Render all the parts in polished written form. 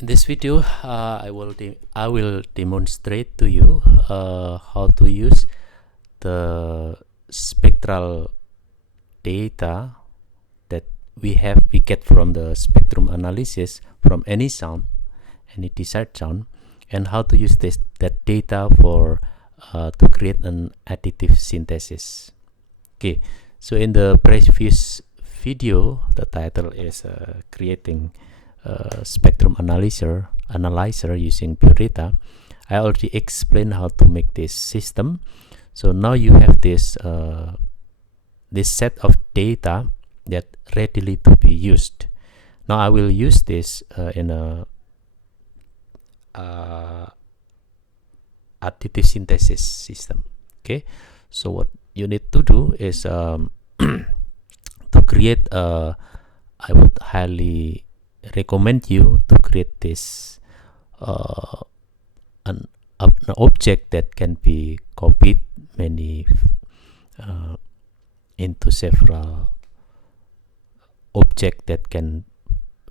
In this video, I will demonstrate to you how to use the spectral data that we get from the spectrum analysis from any sound, any desired sound, and how to use that data for to create an additive synthesis. Okay, so in the previous video, the title is creating spectrum analyzer using pure data. I already explained how to make this system. So now you have this this set of data that readily to be used. Now I will use this in a additive synthesis system. Okay, so what you need to do is to create I would highly recommend you to create this an object that can be copied many into several objects that can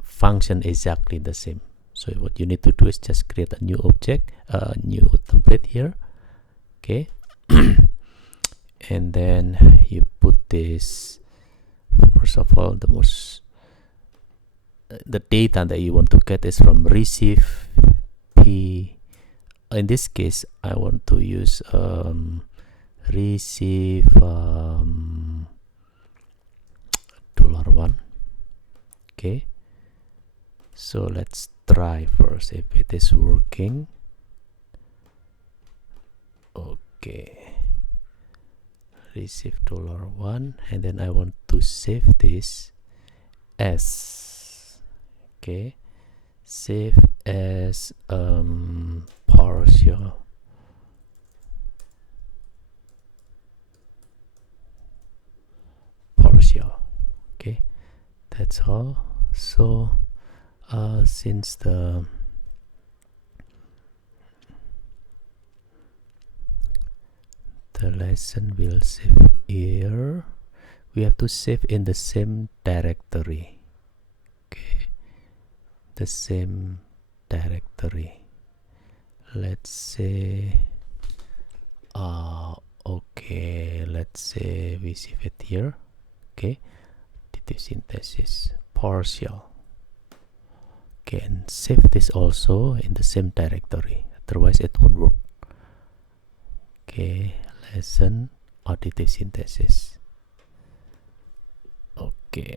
function exactly the same. So what you need to do is just create a new object, a new template here. Okay, and then you put this, first of all, the data that you want to get is from receive p. In this case, I want to use receive $1. Okay, so let's try first if it is working. Okay, receive $1, and then I want to save this as, okay, save as partial. Okay, that's all. So since the lesson will save here, we have to save in the same directory. Okay, the same directory. Let's say okay, let's say we save it here. Okay, additive synthesis partial. Okay, and save this also in the same directory, otherwise it won't work. Okay, lesson additive synthesis. Okay,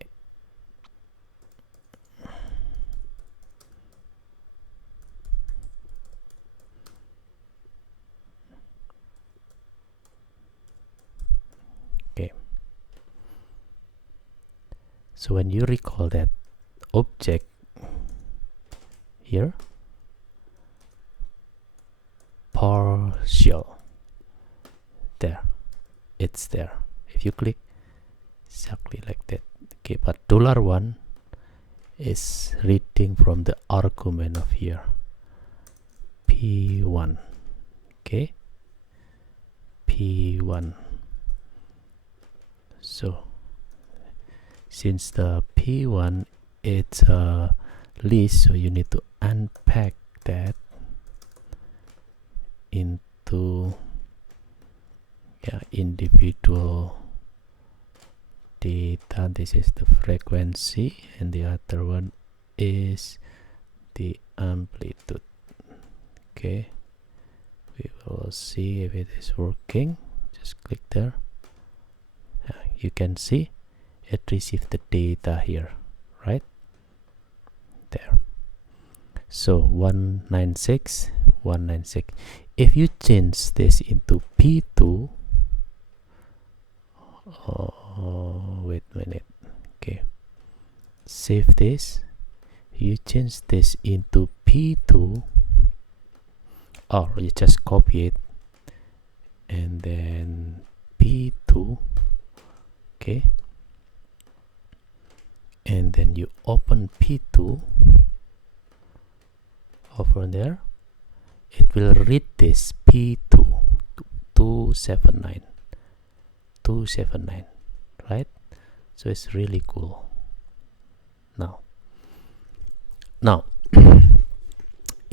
so when you recall that object here, partial, there, it's there. If you click, exactly like that. Okay, but $1 is reading from the argument of here, P1. Okay, P1. So since the P1 it's a list, so you need to unpack that into individual data. This is the frequency, and the other one is the amplitude. Okay, we will see if it is working. Just click there. You can see it received the data here, right there. So 196. If you change this into P2, wait a minute. Okay, save this. You change this into P2, or you just copy it and then P2. Okay, and then you open P2 over there. It will read this P2 279, right? So it's really cool. Now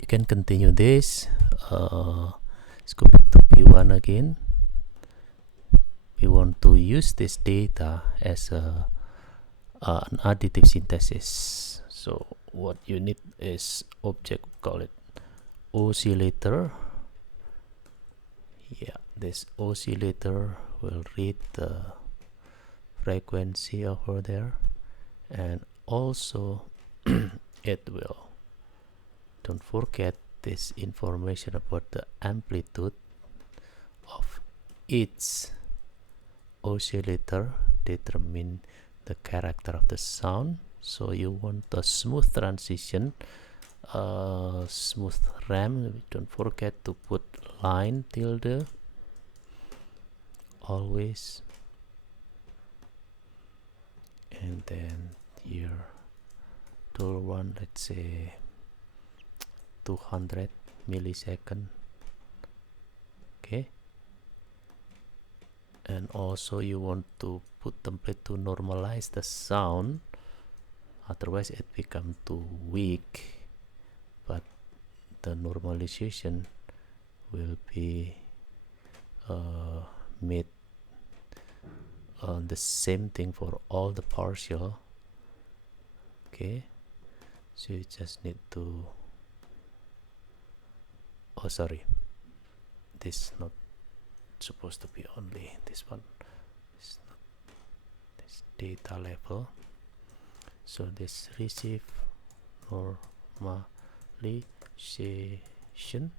can continue this. Let's go back to P1 again. We want to use this data as an additive synthesis. So what you need is object, call it oscillator. Yeah, this oscillator will read the frequency over there, and also it will, don't forget this information about the amplitude of each oscillator determine the character of the sound. So you want a smooth transition, smooth RAM. Don't forget to put line tilde always, and then your tool one, let's say 200 millisecond. Okay, and also you want to put template to normalize the sound, otherwise it become too weak, but the normalization will be made the same thing for all the partial. Okay, so you just need to, oh sorry, this not supposed to be only this one, it's not this data level. So this receive normalization.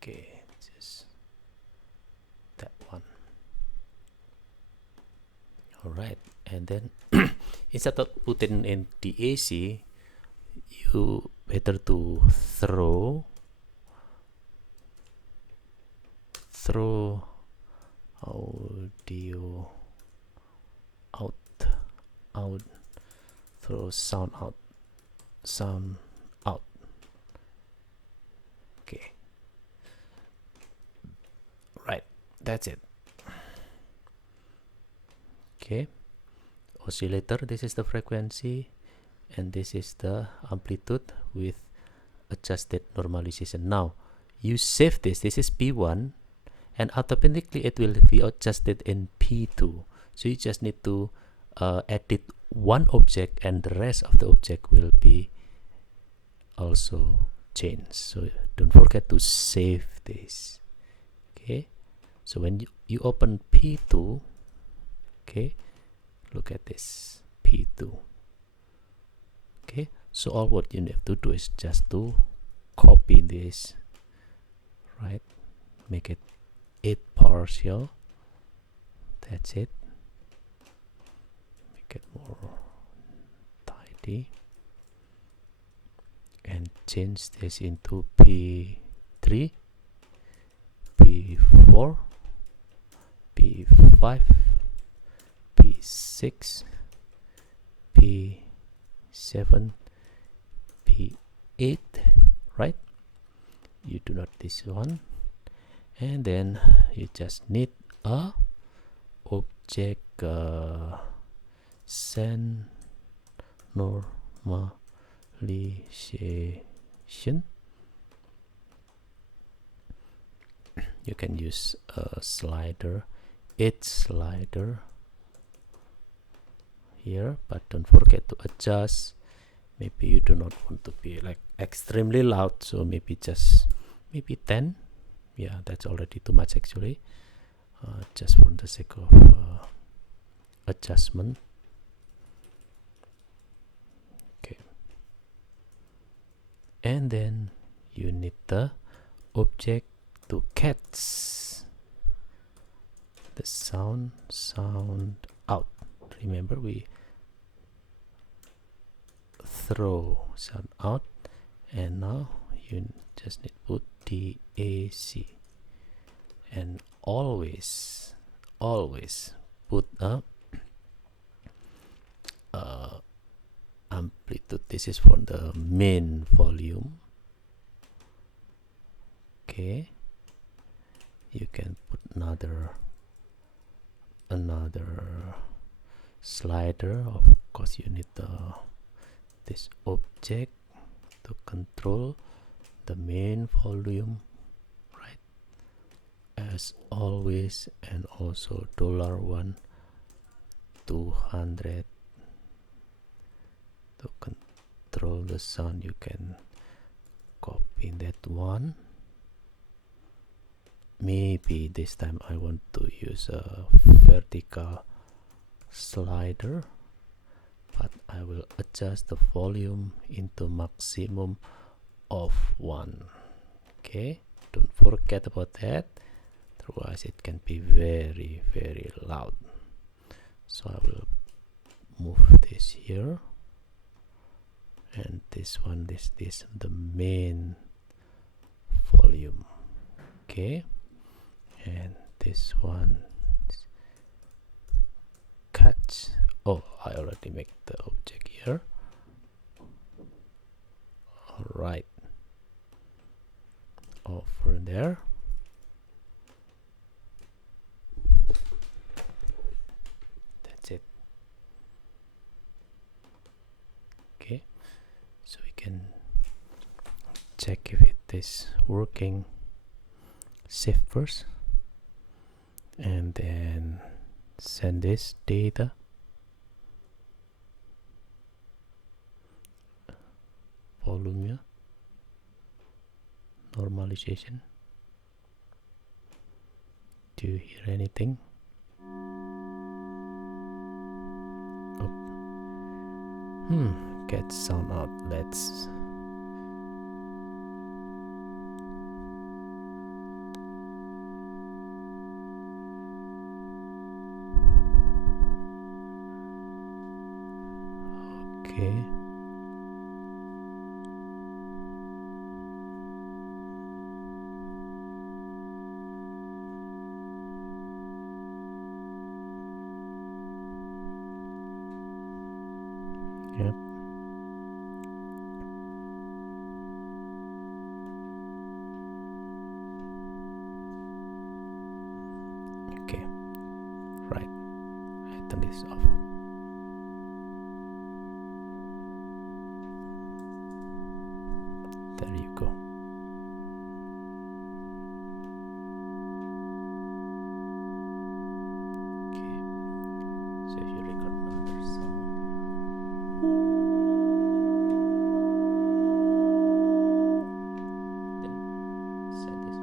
Okay, just that one. All right, and then instead of putting in DAC, you better to throw audio out, throw sound out. Okay, right, that's it. Okay, oscillator, this is the frequency, and this is the amplitude with adjusted normalization. Now you save this is P1, and automatically it will be adjusted in P2. So you just need to edit one object, and the rest of the object will be also changed. So don't forget to save this. Okay, so when you open P2, okay, look at this P2. Okay, so all what you have to do is just to copy this, right, make it 8 partial, that's it, make it more tidy, and change this into P3, P4, P5, P6, P7, P8, right? You do not this one, and then you just need a object send normalization. You can use a slider, edge slider here, but don't forget to adjust. Maybe you do not want to be like extremely loud, so maybe just maybe 10. Yeah, that's already too much actually, just for the sake of adjustment. Okay, and then you need the object to catch the sound out. Remember, we throw sound out, and now you just need put DAC, and always put a amplitude. This is for the main volume. Okay, you can put another slider. Of course you need this object to control the main volume, right, as always, and also $1 200 to control the sound. You can copy that one. Maybe this time I want to use a vertical slider, but I will adjust the volume into maximum of 1. Okay, don't forget about that, otherwise it can be very loud. So I will move this here, and this one, this the main volume. Okay, and this one catch. Oh, I already make the object here. All right, over there. That's it. Okay, so we can check if it is working. Save first, and then send this data. Volume, normalization. Do you hear anything? Oh. Get sound out. Let's okay. Yep. Okay. Right. I turn this off. There you go. Okay. So if you record another sound, then set this.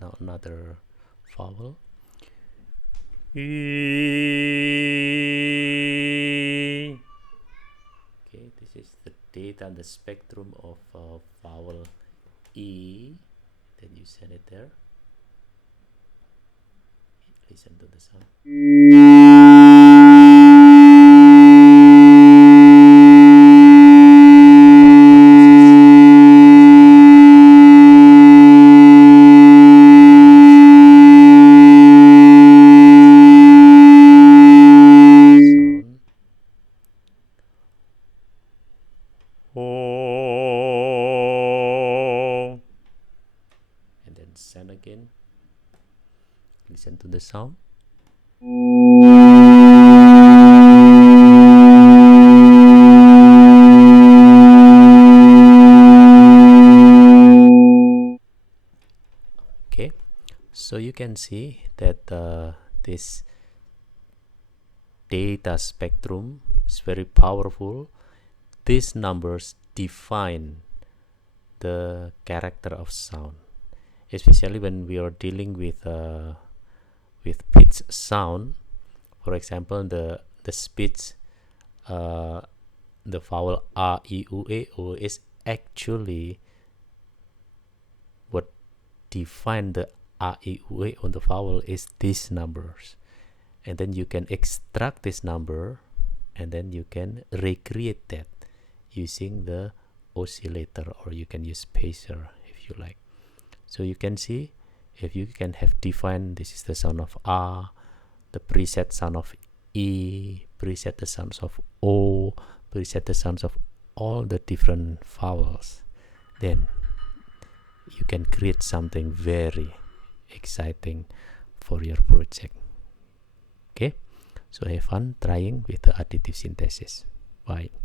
Now another vowel. Okay, this is the data, the spectrum of vowel E. Then you send it there. Listen to the sound. And then send again. Listen to the sound. Okay, so you can see that this data spectrum is very powerful. These numbers define the character of sound, especially when we are dealing with pitch sound. For example, the speech, the vowel a, I, u, e, o is actually what define the a, I, u, e on the vowel is these numbers, and then you can extract this number and then you can recreate that using the oscillator, or you can use spacer if you like. So you can see, if you can have defined, this is the sound of A, the preset sound of E, preset the sounds of O, preset the sounds of all the different vowels, then you can create something very exciting for your project. Okay, so have fun trying with the additive synthesis. Bye.